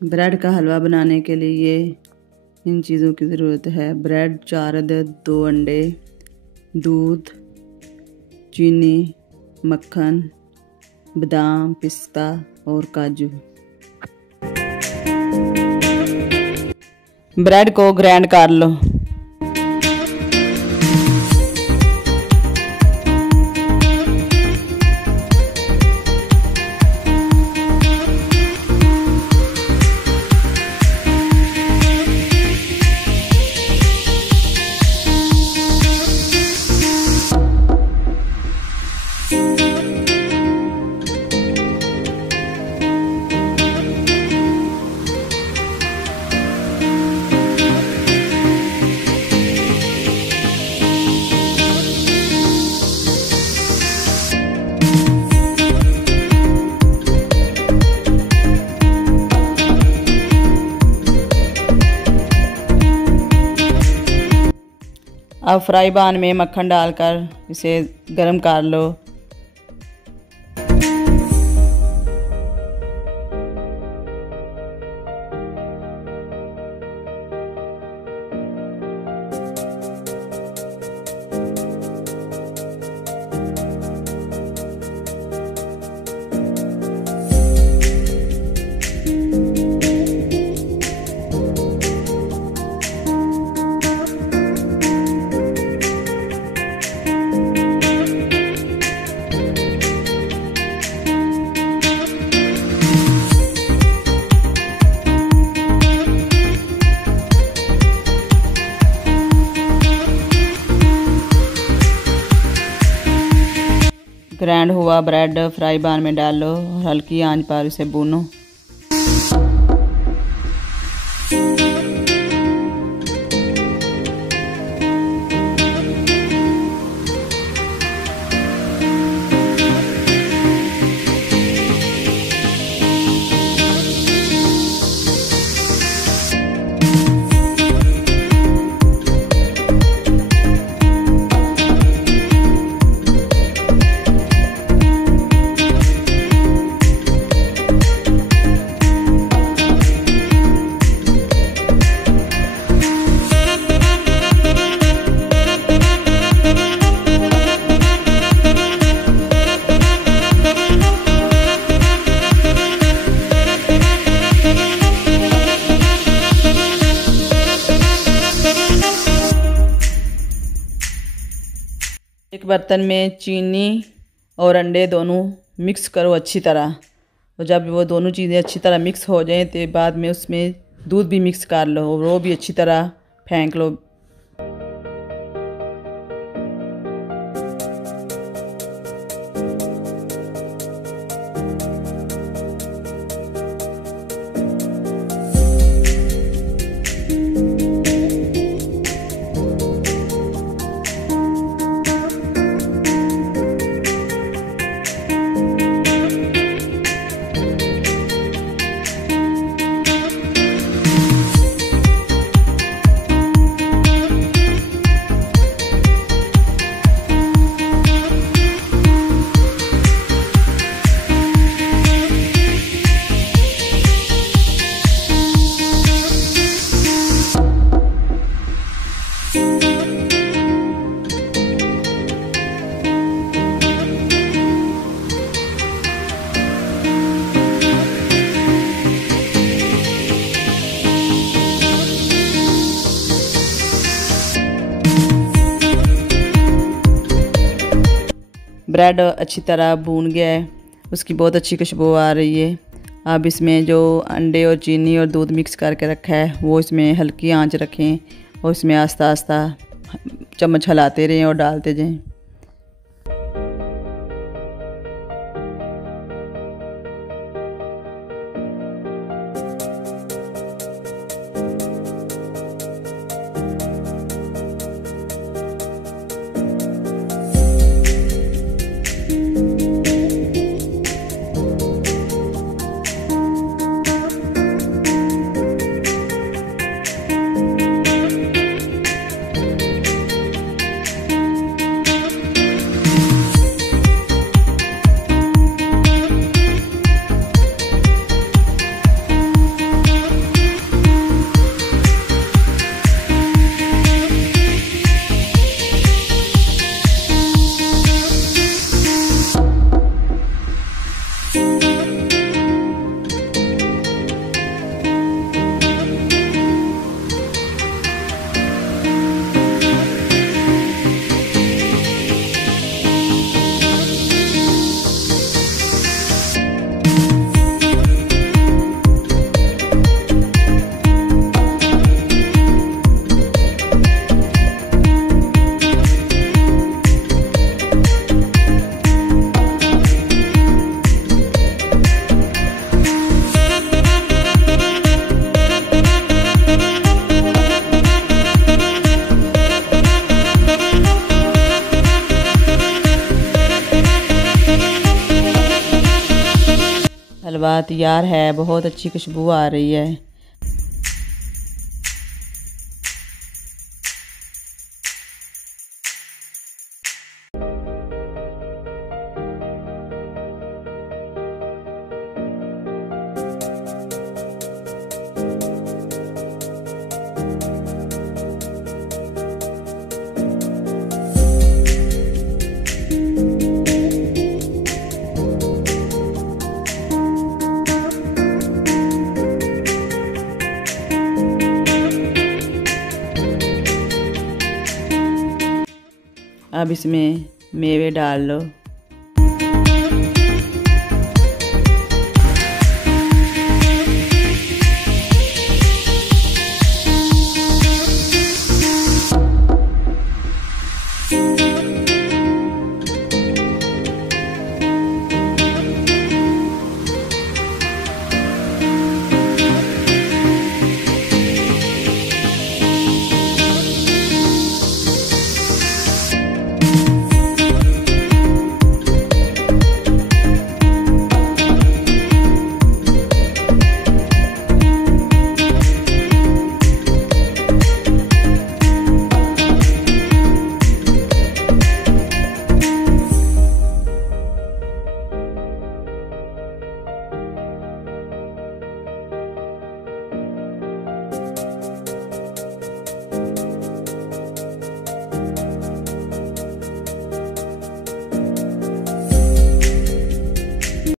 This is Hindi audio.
ब्रेड का हलवा बनाने के लिए इन चीज़ों की ज़रूरत है। ब्रेड 4 अदद, 2 अंडे, दूध, चीनी, मक्खन, बादाम, पिस्ता और काजू। ब्रेड को ग्राइंड कर लो। अब फ्राई पैन में मक्खन डालकर इसे गरम कर लो। ग्राइंड हुआ ब्रेड फ्राई पैन में डालो और हल्की आंच पर इसे भूनो। एक बर्तन में चीनी और अंडे दोनों मिक्स करो अच्छी तरह, और जब वो दोनों चीज़ें अच्छी तरह मिक्स हो जाएं तो बाद में उसमें दूध भी मिक्स कर लो और वो भी अच्छी तरह फेंक लो। ब्रेड अच्छी तरह भून गया है, उसकी बहुत अच्छी खुशबू आ रही है। अब इसमें जो अंडे और चीनी और दूध मिक्स करके रखा है वो इसमें हल्की आंच रखें और इसमें आस्ता आस्ता चम्मच हिलाते रहें और डालते जाएं। हलवा तैयार है, बहुत अच्छी खुशबू आ रही है। अब इसमें मेवे डाल लो।